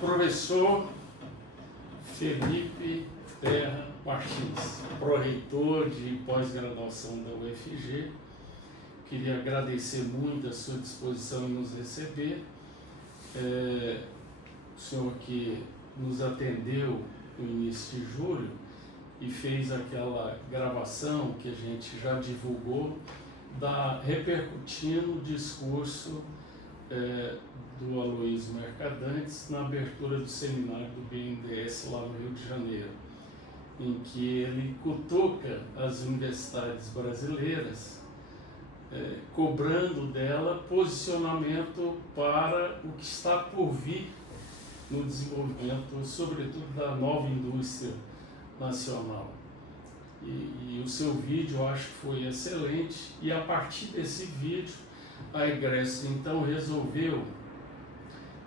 Professor Felipe Terra Martins, pró-reitor de pós-graduação da UFG, queria agradecer muito a sua disposição em nos receber. O senhor que nos atendeu no início de julho e fez aquela gravação que a gente já divulgou, repercutindo o discurso do Aloysio Mercadantes na abertura do seminário do BNDES lá no Rio de Janeiro, em que ele cutuca as universidades brasileiras, cobrando dela posicionamento para o que está por vir no desenvolvimento, sobretudo da nova indústria nacional. E o seu vídeo eu acho que foi excelente, e a partir desse vídeo a Egresso então resolveu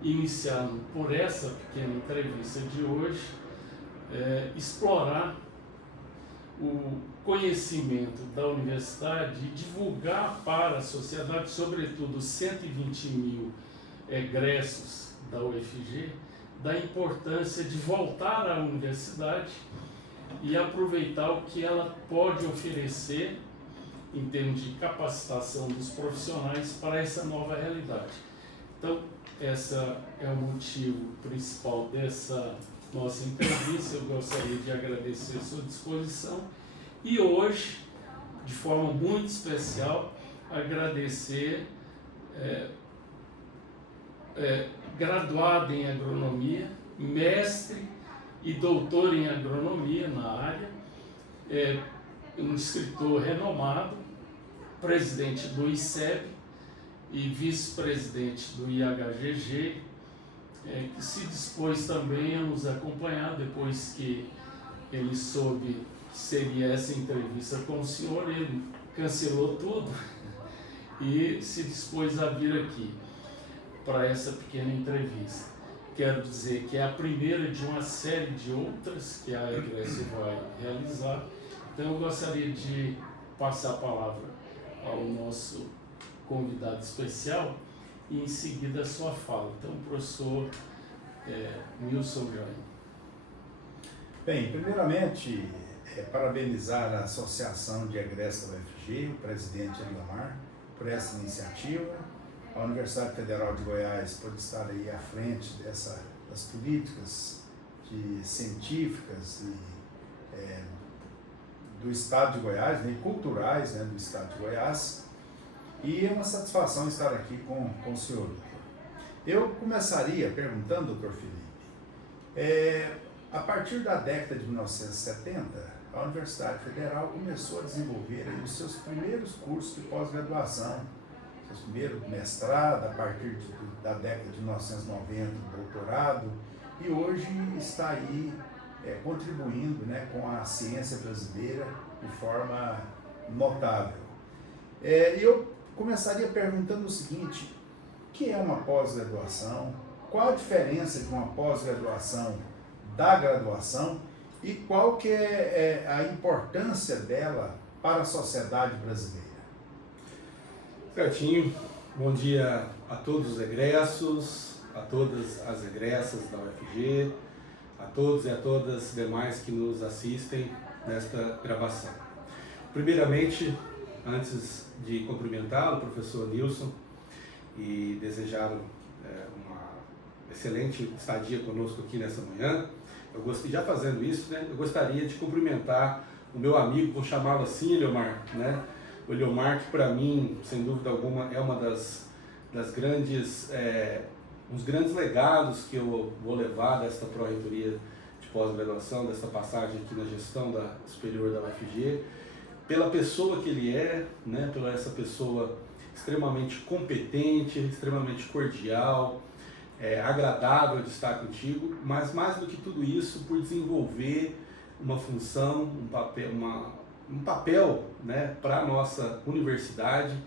iniciar por essa pequena entrevista de hoje, explorar o conhecimento da universidade e divulgar para a sociedade, sobretudo os 120 mil egressos da UFG, da importância de voltar à universidade e aproveitar o que ela pode oferecer em termos de capacitação dos profissionais para essa nova realidade. Então, esse é o motivo principal dessa nossa entrevista. Eu gostaria de agradecer a sua disposição e hoje, de forma muito especial, agradecer graduado em agronomia, mestre e doutor em agronomia na área, um escritor renomado, presidente do ICEB e vice-presidente do IHGG, que se dispôs também a nos acompanhar depois que ele soube que seria essa entrevista com o senhor. Ele cancelou tudo e se dispôs a vir aqui para essa pequena entrevista. Quero dizer que é a primeira de uma série de outras que a Egresso vai realizar. Então eu gostaria de passar a palavra ao nosso convidado especial e em seguida a sua fala. Então, professor Nilson Jaime. Bem, primeiramente, parabenizar a Associação de Egressos da UFG, o presidente Eliomar, por essa iniciativa, a Universidade Federal de Goiás por estar aí à frente das políticas científicas do Estado de Goiás, culturais do Estado de Goiás, e é uma satisfação estar aqui com o senhor. Eu começaria perguntando, doutor Felipe, a partir da década de 1970, a Universidade Federal começou a desenvolver os seus primeiros cursos de pós-graduação, seus primeiros mestrado, a partir da década de 1990, doutorado, e hoje está aí contribuindo com a ciência brasileira de forma notável. Eu começaria perguntando o seguinte: o que é uma pós-graduação? Qual a diferença de uma pós-graduação da graduação e qual que é a importância dela para a sociedade brasileira? Certinho. Bom dia a todos os egressos, a todas as egressas da UFG, a todos e a todas demais que nos assistem nesta gravação. Primeiramente, antes de cumprimentar o professor Nilson e desejar uma excelente estadia conosco aqui nessa manhã, já fazendo isso, eu gostaria de cumprimentar o meu amigo, vou chamá-lo assim, Eliomar, O Eliomar, que para mim, sem dúvida alguma, é uma das grandes, uns grandes legados que eu vou levar desta pró-reitoria de pós-graduação, desta passagem aqui na gestão superior da UFG, pela pessoa que ele é, pela essa pessoa extremamente competente, extremamente cordial, agradável de estar contigo, mas mais do que tudo isso, por desenvolver uma função, um papel para a nossa universidade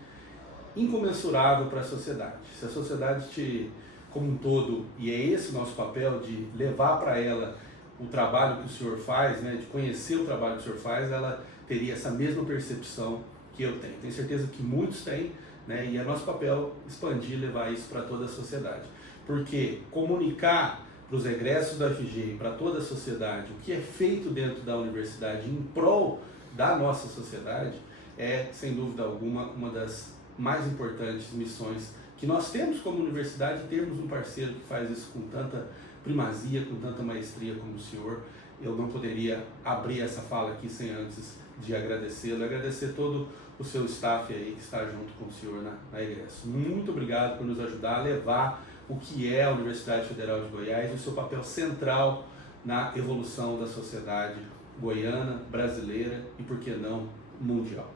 incomensurável para a sociedade. Se a sociedade como um todo, e é esse o nosso papel de levar para ela o trabalho que o senhor faz, de conhecer o trabalho que o senhor faz, ela teria essa mesma percepção que eu tenho. Tenho certeza que muitos têm, e é nosso papel expandir e levar isso para toda a sociedade. porque comunicar para os egressos da UFG e para toda a sociedade o que é feito dentro da universidade em prol da nossa sociedade é, sem dúvida alguma, uma das mais importantes missões que nós temos como universidade. Termos um parceiro que faz isso com tanta primazia, com tanta maestria como o senhor. Eu não poderia abrir essa fala aqui sem antes de agradecê-lo, agradecer todo o seu staff aí que está junto com o senhor na egresso. Muito obrigado por nos ajudar a levar o que é a Universidade Federal de Goiás e o seu papel central na evolução da sociedade goiana, brasileira e, por que não, mundial.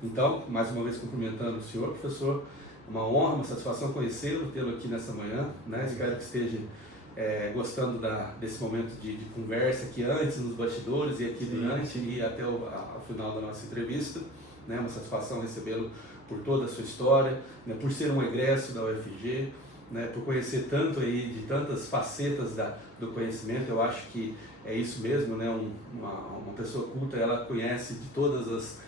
Então, mais uma vez cumprimentando o senhor, professor, uma honra, uma satisfação conhecê-lo, tê-lo aqui nessa manhã, né? Espero que esteja gostando desse momento de conversa aqui antes, nos bastidores e aqui durante e até ao final da nossa entrevista, né? Uma satisfação recebê-lo por toda a sua história, né? Por ser um egresso da UFG, né? Por conhecer tanto aí de tantas facetas do conhecimento. Eu acho que é isso mesmo, né? Uma pessoa culta, ela conhece de todas as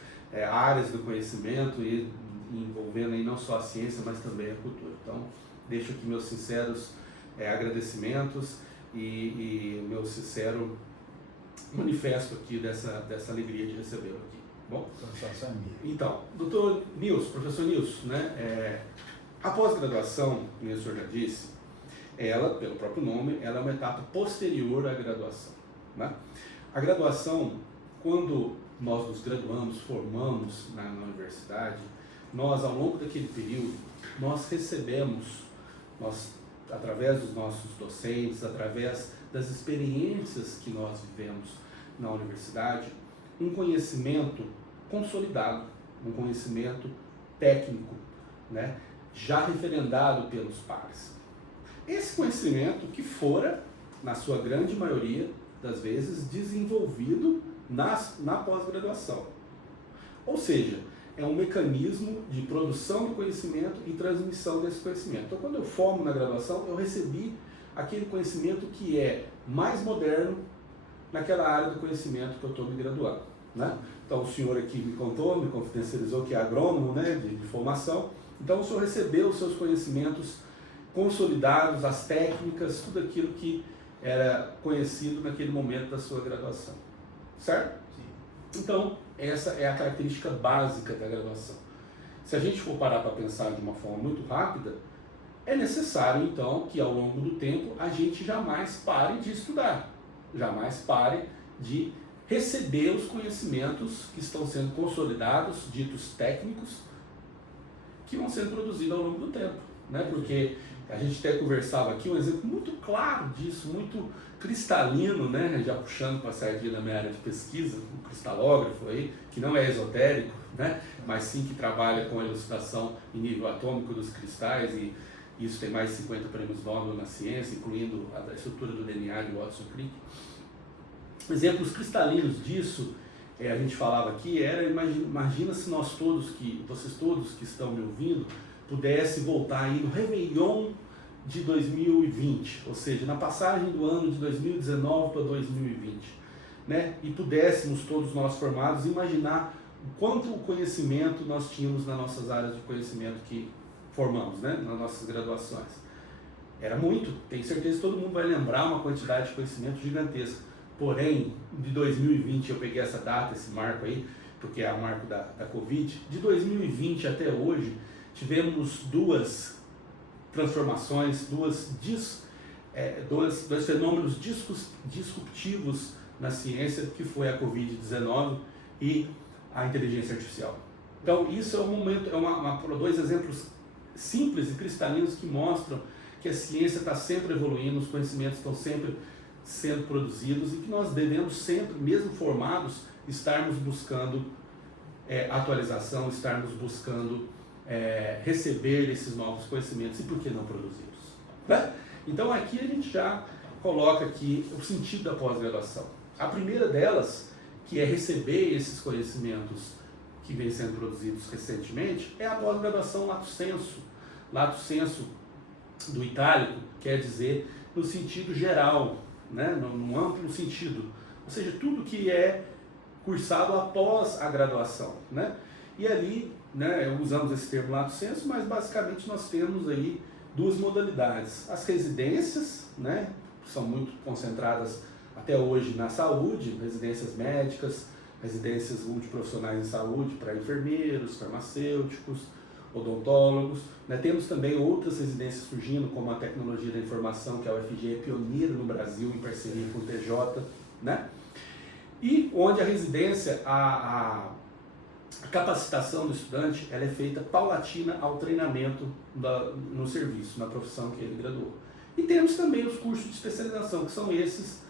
áreas do conhecimento e envolvendo aí não só a ciência, mas também a cultura. Então, deixo aqui meus sinceros agradecimentos e meu sincero manifesto aqui dessa alegria de recebê-lo aqui. Bom? Então, doutor Nilson, professor Nilson, né? A pós-graduação, como o senhor já disse, ela, pelo próprio nome, ela é uma etapa posterior à graduação, né? A graduação, quando nós nos graduamos, formamos na universidade, nós, ao longo daquele período, nós recebemos, através dos nossos docentes, através das experiências que nós vivemos na universidade, um conhecimento consolidado, um conhecimento técnico, né, já referendado pelos pares. Esse conhecimento que fora, na sua grande maioria das vezes, desenvolvido na pós-graduação. Ou seja, é um mecanismo de produção de conhecimento e transmissão desse conhecimento. Então, quando eu formo na graduação, eu recebi aquele conhecimento que é mais moderno naquela área do conhecimento que eu estou me graduando, né? Então, o senhor aqui me contou, me confidencializou que é agrônomo, né, de formação. Então, o senhor recebeu os seus conhecimentos consolidados, as técnicas, tudo aquilo que era conhecido naquele momento da sua graduação. Certo? Sim. Então, essa é a característica básica da graduação. Se a gente for parar para pensar de uma forma muito rápida, é necessário, então, que ao longo do tempo a gente jamais pare de estudar, jamais pare de receber os conhecimentos que estão sendo consolidados, ditos técnicos, que vão sendo produzidos ao longo do tempo, né? Porque a gente até conversava aqui, um exemplo muito claro disso, muito cristalino, né? Já puxando para a sardinha da minha área de pesquisa, um cristalógrafo aí, que não é esotérico, né? Mas sim que trabalha com a elucidação em nível atômico dos cristais, e isso tem mais de 50 prêmios Nobel na ciência, incluindo a estrutura do DNA de Watson Crick. Exemplos cristalinos disso, a gente falava aqui, imagina se vocês todos que estão me ouvindo, pudessem voltar aí no Réveillon de 2020, ou seja, na passagem do ano de 2019 para 2020, né? E pudéssemos todos nós formados imaginar o quanto conhecimento nós tínhamos nas nossas áreas de conhecimento que formamos, né? Nas nossas graduações. Era muito, tenho certeza que todo mundo vai lembrar uma quantidade de conhecimento gigantesca. Porém, de 2020, eu peguei essa data, esse marco aí, porque é o marco da Covid, de 2020 até hoje, tivemos duas transformações, dois fenômenos disruptivos na ciência, que foi a Covid-19 e a inteligência artificial. Então, isso é um momento, dois exemplos simples e cristalinos que mostram que a ciência está sempre evoluindo, os conhecimentos estão sempre sendo produzidos e que nós devemos sempre, mesmo formados, estarmos buscando atualização, estarmos buscando receber esses novos conhecimentos e por que não produzi-los, né? Então aqui a gente já coloca aqui o sentido da pós-graduação. A primeira delas, que é receber esses conhecimentos que vêm sendo produzidos recentemente, é a pós-graduação lato sensu. Lato sensu do itálico quer dizer no sentido geral, né? Num amplo sentido, ou seja, tudo que é cursado após a graduação, né? E ali, né, usamos esse termo lato sensu, mas basicamente nós temos aí duas modalidades. As residências, né, são muito concentradas até hoje na saúde, residências médicas, residências multiprofissionais em saúde para enfermeiros, farmacêuticos, odontólogos. Né? Temos também outras residências surgindo, como a tecnologia da informação, que a UFG é pioneira no Brasil, em parceria com o TJ, né? E onde a residência, a capacitação do estudante, ela é feita paulatina ao treinamento no serviço, na profissão que ele graduou. E temos também os cursos de especialização, que são esses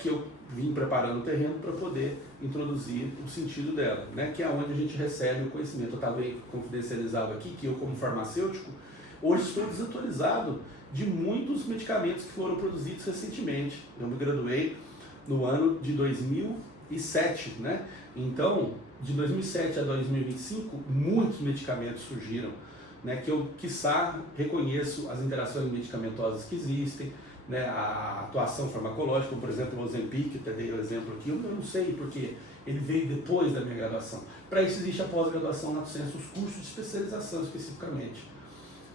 que eu vim preparando o terreno para poder introduzir o sentido dela, né? Que é onde a gente recebe o conhecimento. Eu estava confidencializado aqui que eu, como farmacêutico, hoje estou desatualizado de muitos medicamentos que foram produzidos recentemente. Eu me graduei no ano de 2007, né? Então, de 2007 a 2025, muitos medicamentos surgiram, né? Que eu, quiçá, reconheço as interações medicamentosas que existem, né, a atuação farmacológica, como por exemplo o Ozempic, até dei o exemplo aqui, eu não sei porque ele veio depois da minha graduação. Para isso existe a pós-graduação na Docência, os cursos de especialização especificamente,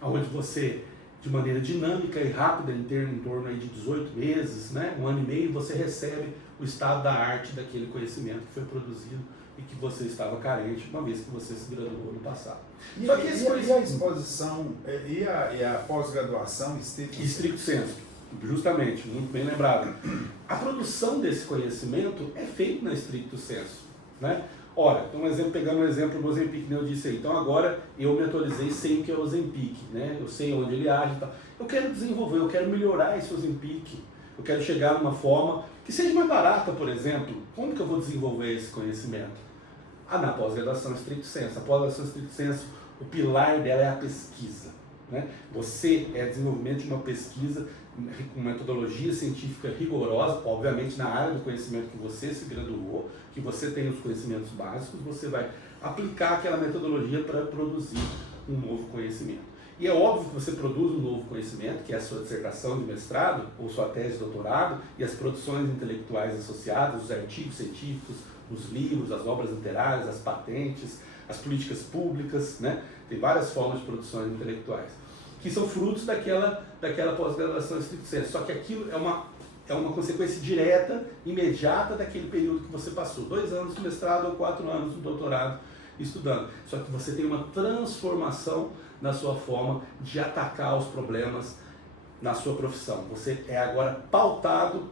onde você, de maneira dinâmica e rápida, em torno aí de 18 meses, né, 1 ano e meio, você recebe o estado da arte daquele conhecimento que foi produzido e que você estava carente, uma vez que você se graduou no passado. E a exposição, e a pós-graduação estricto sensu? Justamente, muito bem lembrado. A produção desse conhecimento é feita na estricto sensu, né? Ora, então pegando um exemplo do Ozempic, né, eu disse aí, então agora eu me atualizei, sei o que é o Ozempic, né? Eu sei onde ele age e tal. Eu quero desenvolver, eu quero melhorar esse Ozempic, eu quero chegar numa forma que seja mais barata, por exemplo. Como que eu vou desenvolver esse conhecimento? Na pós-graduação estricto sensu. A pós-graduação estricto sensu, o pilar dela é a pesquisa, né? Você é desenvolvimento de uma pesquisa com metodologia científica rigorosa, obviamente na área do conhecimento que você se graduou, que você tem os conhecimentos básicos, você vai aplicar aquela metodologia para produzir um novo conhecimento. E é óbvio que você produz um novo conhecimento, que é a sua dissertação de mestrado, ou sua tese de doutorado, e as produções intelectuais associadas, os artigos científicos, os livros, as obras literárias, as patentes, as políticas públicas, né? Tem várias formas de produções intelectuais, que são frutos daquela pós-graduação estricto sensu. Só que aquilo é uma consequência direta, imediata daquele período que você passou. 2 anos de mestrado ou 4 anos de doutorado estudando. Só que você tem uma transformação na sua forma de atacar os problemas na sua profissão. Você é agora pautado,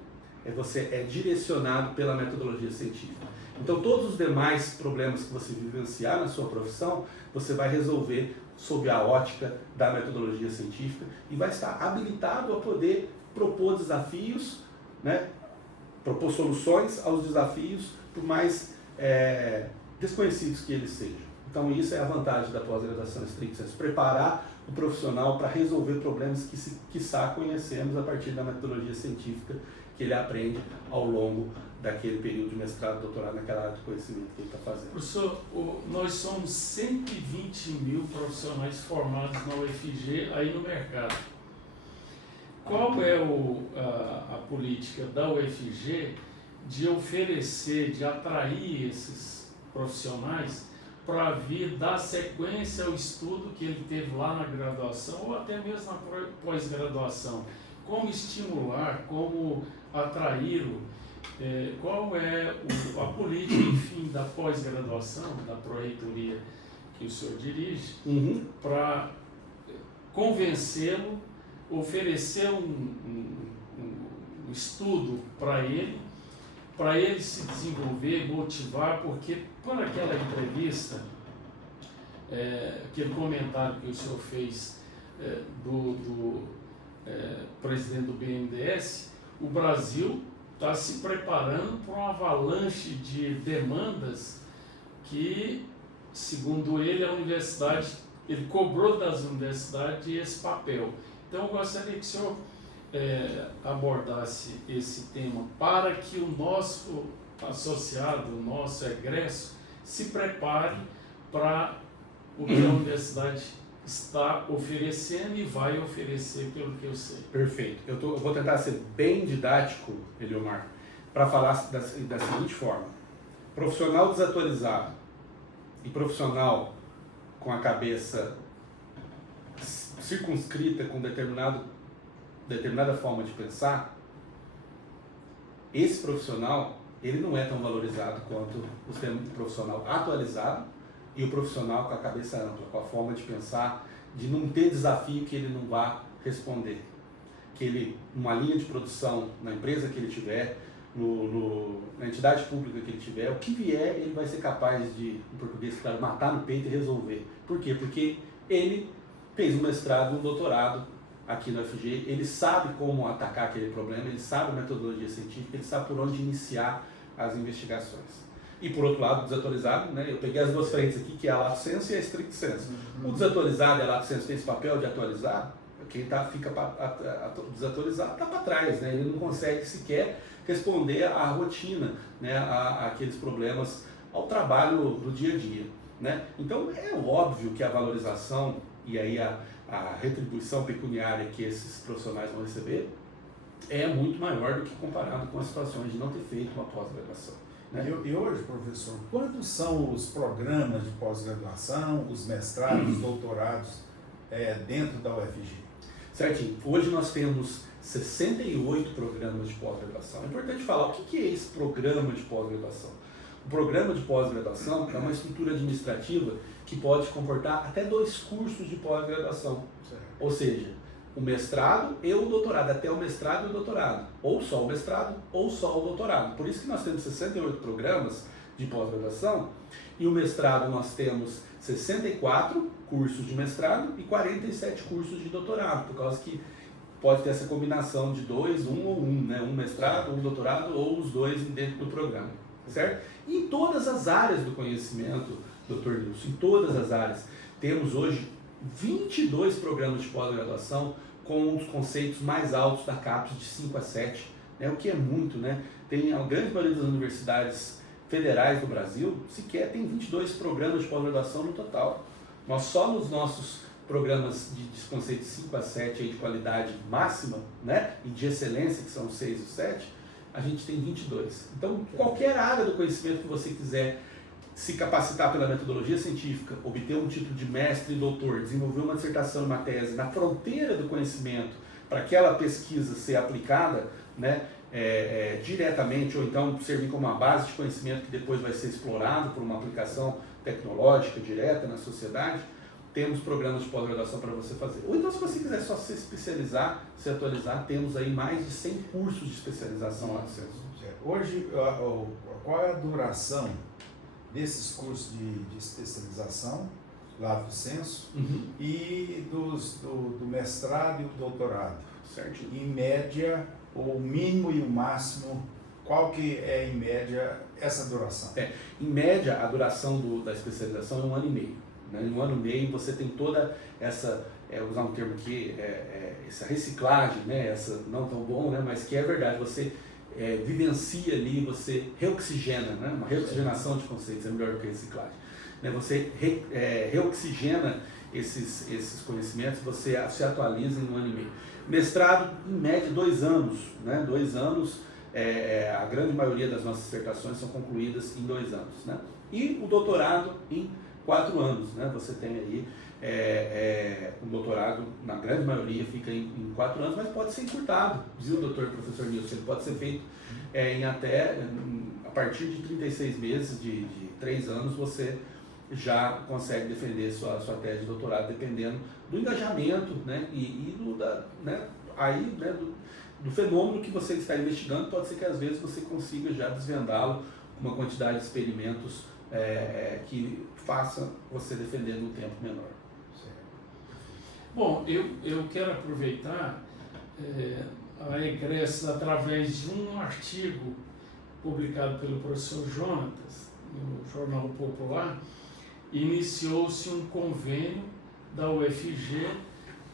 você é direcionado pela metodologia científica. Então todos os demais problemas que você vivenciar na sua profissão, você vai resolver sob a ótica da metodologia científica e vai estar habilitado a poder propor desafios, né? Propor soluções aos desafios, por mais desconhecidos que eles sejam. Então isso é a vantagem da pós-graduação estricto sensu, preparar o profissional para resolver problemas que, quiçá, conhecemos a partir da metodologia científica que ele aprende ao longo daquele período de mestrado, doutorado, naquela área de conhecimento que ele está fazendo. Professor, nós somos 120 mil profissionais formados na UFG aí no mercado. Qual é a política da UFG de oferecer, de atrair esses profissionais para vir dar sequência ao estudo que ele teve lá na graduação ou até mesmo na pós-graduação? Como estimular, como atraí-lo? Qual é a política, enfim, da pós-graduação, da pró-reitoria que o senhor dirige, para convencê-lo, oferecer um estudo para ele se desenvolver, motivar, porque por aquela entrevista, aquele comentário que o senhor fez do presidente do BNDES, o Brasil está se preparando para uma avalanche de demandas que, segundo ele, a universidade, ele cobrou das universidades esse papel. Então, eu gostaria que o senhor abordasse esse tema para que o nosso associado, o nosso egresso, se prepare para o que a universidade está oferecendo e vai oferecer, pelo que eu sei. Perfeito. Eu vou tentar ser bem didático, Eliomar, para falar da seguinte forma. Profissional desatualizado e profissional com a cabeça circunscrita com determinada forma de pensar, esse profissional ele não é tão valorizado quanto o profissional atualizado e o profissional com a cabeça ampla, com a forma de pensar, de não ter desafio que ele não vá responder. Que ele, numa linha de produção, na empresa que ele tiver, na entidade pública que ele tiver, o que vier, ele vai ser capaz de, em português, claro, matar no peito e resolver. Por quê? Porque ele fez um mestrado, um doutorado aqui no UFG, ele sabe como atacar aquele problema, ele sabe a metodologia científica, ele sabe por onde iniciar as investigações. E por outro lado, o desatualizado, né, eu peguei as duas frentes aqui, que é a lato sensu e a stricto sensu. O desatualizado e a lato sensu tem esse papel de atualizar, quem fica desatualizado está para trás, né, ele não consegue sequer responder à rotina, né, àqueles problemas, ao trabalho do dia a dia. Né? Então é óbvio que a valorização e aí a retribuição pecuniária que esses profissionais vão receber é muito maior do que comparado com as situações de não ter feito uma pós-graduação. Né? E hoje, professor, quantos são os programas de pós-graduação, os mestrados, os doutorados dentro da UFG? Certinho. Hoje nós temos 68 programas de pós-graduação. É importante falar o que é esse programa de pós-graduação. O programa de pós-graduação é uma estrutura administrativa que pode comportar até 2 cursos de pós-graduação. Ou seja, o mestrado e o doutorado, até o mestrado e o doutorado. Ou só o mestrado ou só o doutorado. Por isso que nós temos 68 programas de pós-graduação e o mestrado nós temos 64 cursos de mestrado e 47 cursos de doutorado, por causa que pode ter essa combinação de 2, 1 ou 1, né? Um mestrado, um doutorado ou os 2 dentro do programa, certo? E em todas as áreas do conhecimento, Dr. Nilson, em todas as áreas, temos hoje 22 programas de pós-graduação com os conceitos mais altos da CAPES de 5 a 7, né? O que é muito, né? Tem a grande maioria das universidades federais do Brasil, sequer tem 22 programas de pós-graduação no total. Nós só nos nossos programas de conceito 5 a 7 aí de qualidade máxima, né, e de excelência, que são 6 e 7, a gente tem 22. Então, qualquer área do conhecimento que você quiser se capacitar pela metodologia científica, obter um título de mestre e doutor, desenvolver uma dissertação, uma tese na fronteira do conhecimento, para aquela pesquisa ser aplicada, né, diretamente, ou então servir como uma base de conhecimento que depois vai ser explorado por uma aplicação tecnológica direta na sociedade, temos programas de pós-graduação para você fazer. Ou então, se você quiser só se especializar, se atualizar, temos aí mais de 100 cursos de especialização lá no centro. Hoje, qual é a duração desses cursos de especialização, lato sensu, e do mestrado e o doutorado? Certo. Em média, o mínimo e o máximo, qual que é, em média, essa duração? Em média, a duração da especialização é 1 ano e meio. Né? Em 1 ano e meio, você tem toda essa, usar um termo aqui, essa reciclagem, né? Essa não tão bom, né? Mas que é verdade, você vivencia ali, você reoxigena, né? Uma reoxigenação de conceitos é melhor do que reciclagem. Né? Você reoxigena esses conhecimentos, você se atualiza em 1 ano e meio. Mestrado, em média, 2 anos, né? 2 anos, a grande maioria das nossas dissertações são concluídas em 2 anos, né? E o doutorado em 4 anos, né? Você tem aí o doutorado, na grande maioria, fica em 4 anos, mas pode ser encurtado, viu, doutor e professor Nilson? Ele pode ser feito a partir de 36 meses, de 3 anos, você já consegue defender sua tese de doutorado, dependendo do engajamento, né? E do fenômeno que você está investigando. Pode ser que às vezes você consiga já desvendá-lo com uma quantidade de experimentos que faça você defender num tempo menor. Bom, eu quero aproveitar a egresso através de um artigo publicado pelo professor Jonatas, no Jornal Popular. Iniciou-se um convênio da UFG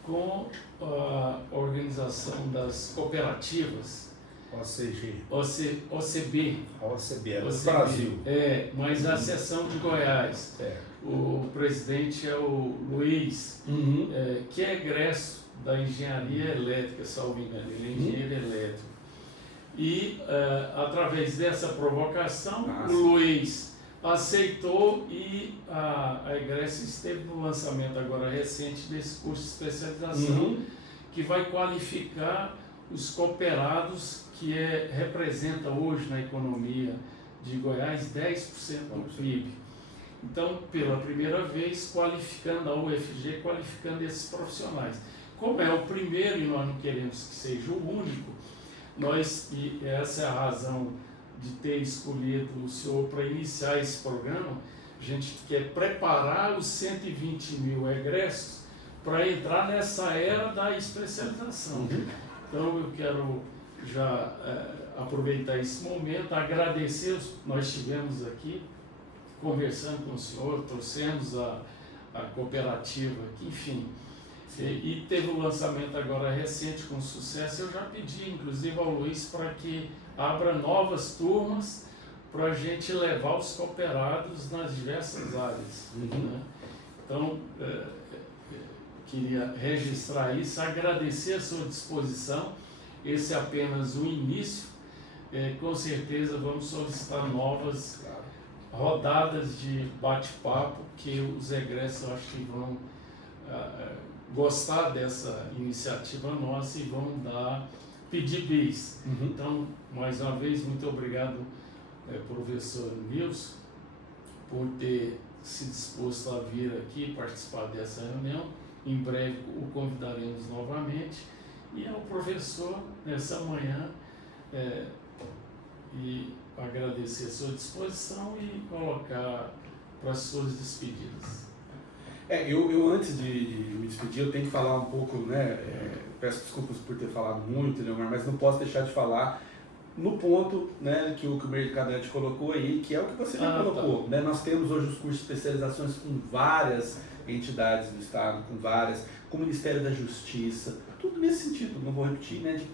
com a Organização das Cooperativas, OCB. OCB, do Brasil. Mas a seção de Goiás. O presidente é o Luiz, que é egresso da engenharia elétrica, salvo engano, ele é engenheiro elétrico. E, através dessa provocação, o Luiz aceitou e a Egrécia esteve no lançamento agora recente desse curso de especialização que vai qualificar os cooperados que representa hoje na economia de Goiás 10% do PIB. Então, pela primeira vez, qualificando a UFG, qualificando esses profissionais. Como é o primeiro e nós não queremos que seja o único, e essa é a razão de ter escolhido o senhor para iniciar esse programa, a gente quer preparar os 120 mil egressos para entrar nessa era da especialização. Então eu quero já aproveitar esse momento, agradecer, nós estivemos aqui conversando com o senhor, trouxemos a cooperativa aqui, enfim, e teve o lançamento agora recente com sucesso. Eu já pedi inclusive ao Luiz para que abra novas turmas para a gente levar os cooperados nas diversas áreas. Né? Então, queria registrar isso, agradecer a sua disposição. Esse é apenas o início. Com certeza vamos solicitar novas rodadas de bate-papo, que os egressos acho que vão gostar dessa iniciativa nossa e vão pedir bis. Então, mais uma vez, muito obrigado, professor Nilson, por ter se disposto a vir aqui participar dessa reunião. Em breve o convidaremos novamente. E ao professor, nessa manhã, e agradecer a sua disposição e colocar para as suas despedidas. Eu antes de me despedir, eu tenho que falar um pouco, né? Peço desculpas por ter falado muito, Leomar, mas não posso deixar de falar no ponto, né, que o mercadante colocou aí, que é o que você já colocou. Né? Nós temos hoje os cursos de especializações com várias entidades do Estado, com o Ministério da Justiça, tudo nesse sentido, não vou repetir, né, de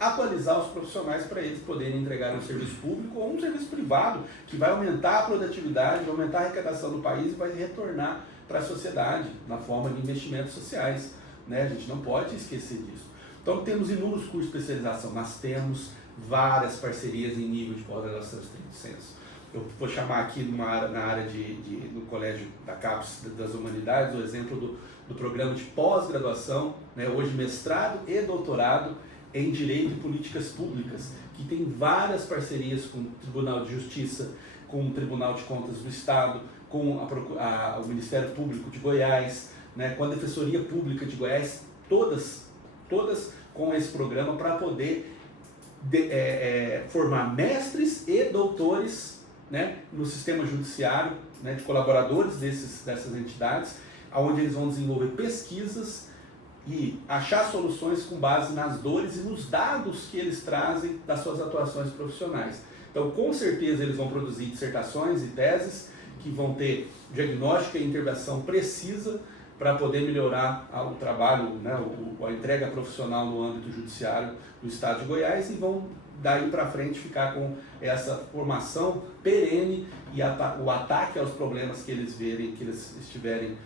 atualizar os profissionais para eles poderem entregar um serviço público ou um serviço privado que vai aumentar a produtividade, vai aumentar a arrecadação do país e vai retornar para a sociedade na forma de investimentos sociais. Né? A gente não pode esquecer disso. Então temos inúmeros cursos de especialização, nós temos várias parcerias em nível de pós-graduação estrito senso. Eu vou chamar aqui na área no Colégio da CAPES das Humanidades o exemplo do programa de pós-graduação, né? Hoje mestrado e doutorado em Direito e Políticas Públicas, que tem várias parcerias com o Tribunal de Justiça, com o Tribunal de Contas do Estado, com o Ministério Público de Goiás, né? Com a Defensoria Pública de Goiás, todas com esse programa para poder formar mestres e doutores, né, no sistema judiciário, né, de colaboradores dessas entidades, onde eles vão desenvolver pesquisas e achar soluções com base nas dores e nos dados que eles trazem das suas atuações profissionais. Então, com certeza, eles vão produzir dissertações e teses que vão ter diagnóstica e intervenção precisa para poder melhorar o trabalho, né, a entrega profissional no âmbito judiciário do Estado de Goiás, e vão daí para frente ficar com essa formação perene e o ataque aos problemas que eles verem, que eles estiverem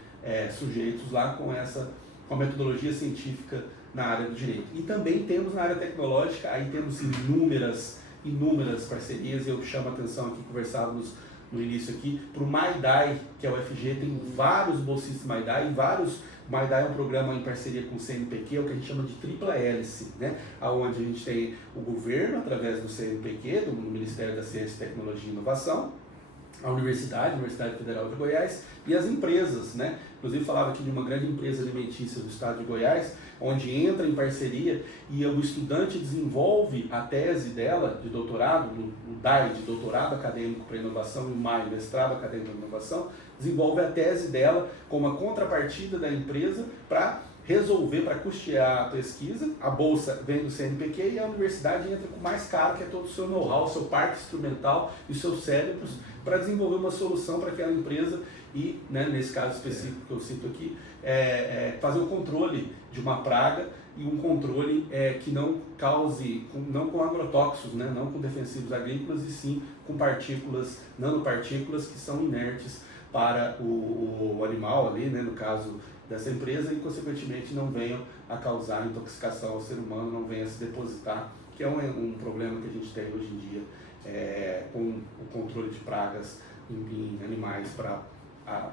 sujeitos lá com a metodologia científica na área do direito. E também temos na área tecnológica, aí temos inúmeras parcerias. Eu chamo a atenção aqui, conversávamos no início aqui, para o MyDai, que é o UFG, tem vários bolsistas MyDai, MyDai é um programa em parceria com o CNPq, é o que a gente chama de tripla hélice, né? Onde a gente tem o governo, através do CNPq, do Ministério da Ciência, Tecnologia e Inovação, a Universidade Federal de Goiás, e as empresas, né? Inclusive falava aqui de uma grande empresa alimentícia do Estado de Goiás, onde entra em parceria e o estudante desenvolve a tese dela de doutorado, o DAI de doutorado acadêmico para inovação e o MAI, mestrado acadêmico para inovação, desenvolve a tese dela como uma contrapartida da empresa para resolver, para custear a pesquisa. A bolsa vem do CNPq e a universidade entra com mais caro, que é todo o seu know-how, o seu parque instrumental e os seus cérebros, para desenvolver uma solução para aquela empresa e, né, nesse caso específico que eu cito aqui, fazer o controle de uma praga, e um controle que não cause, não com agrotóxicos, né, não com defensivos agrícolas, e sim com partículas, nanopartículas que são inertes para o animal ali, né, no caso dessa empresa, e consequentemente não venham a causar intoxicação ao ser humano, não venham a se depositar, que é um problema que a gente tem hoje em dia com o controle de pragas em animais para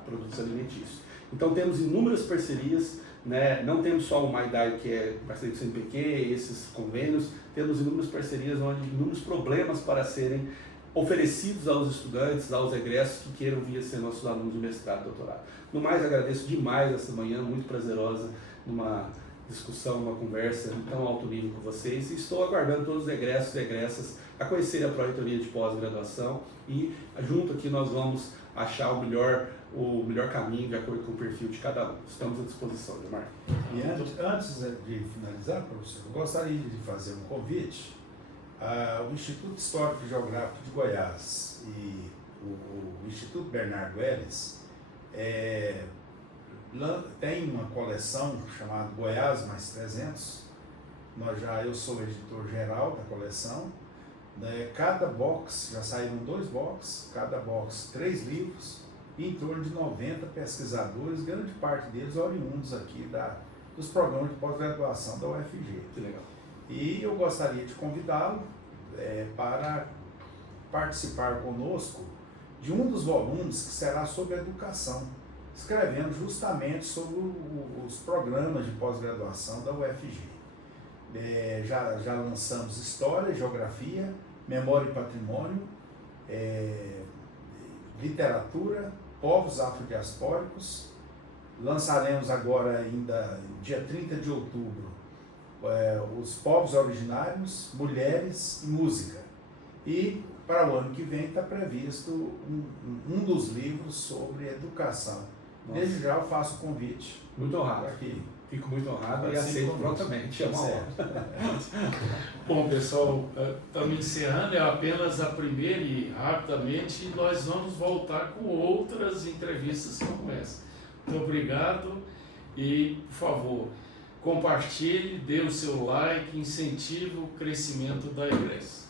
produtos alimentícios. Então temos inúmeras parcerias, né? Não temos só o MyDiet, que é parceria do CNPq, esses convênios, temos inúmeras parcerias onde inúmeros problemas para serem oferecidos aos estudantes, aos egressos que queiram vir a ser nossos alunos de mestrado e doutorado. No mais, agradeço demais essa manhã, muito prazerosa, numa discussão, uma conversa em tão alto nível com vocês, e estou aguardando todos os egressos e egressas a conhecer a Pró-Reitoria de Pós-Graduação, e junto aqui nós vamos achar o melhor caminho de acordo com o perfil de cada um. Estamos à disposição, Gilmar. E antes de finalizar, professor, eu gostaria de fazer um convite. O Instituto Histórico e Geográfico de Goiás e o Instituto Bernardo Ellis tem uma coleção chamada Goiás Mais 300. Eu sou o editor geral da coleção. Cada box, já saíram 2 boxes, cada box 3 livros, e em torno de 90 pesquisadores, grande parte deles oriundos aqui dos programas de pós-graduação da UFG. Que legal. E eu gostaria de convidá-lo para participar conosco de um dos volumes que será sobre educação, escrevendo justamente sobre os programas de pós-graduação da UFG. Já lançamos História, Geografia, Memória e Patrimônio, Literatura, Povos Afrodiaspóricos. Lançaremos agora, ainda dia 30 de outubro, os povos originários, mulheres e música. E para o ano que vem está previsto um dos livros sobre educação. Nossa. Desde já eu faço o convite. Muito honrado. Aqui. Fico muito honrado e aceito prontamente. É uma honra. Bom, pessoal, estamos encerrando, é apenas a primeira e rapidamente nós vamos voltar com outras entrevistas como essa. Muito obrigado e, por favor, compartilhe, dê o seu like, incentive o crescimento da Egresso.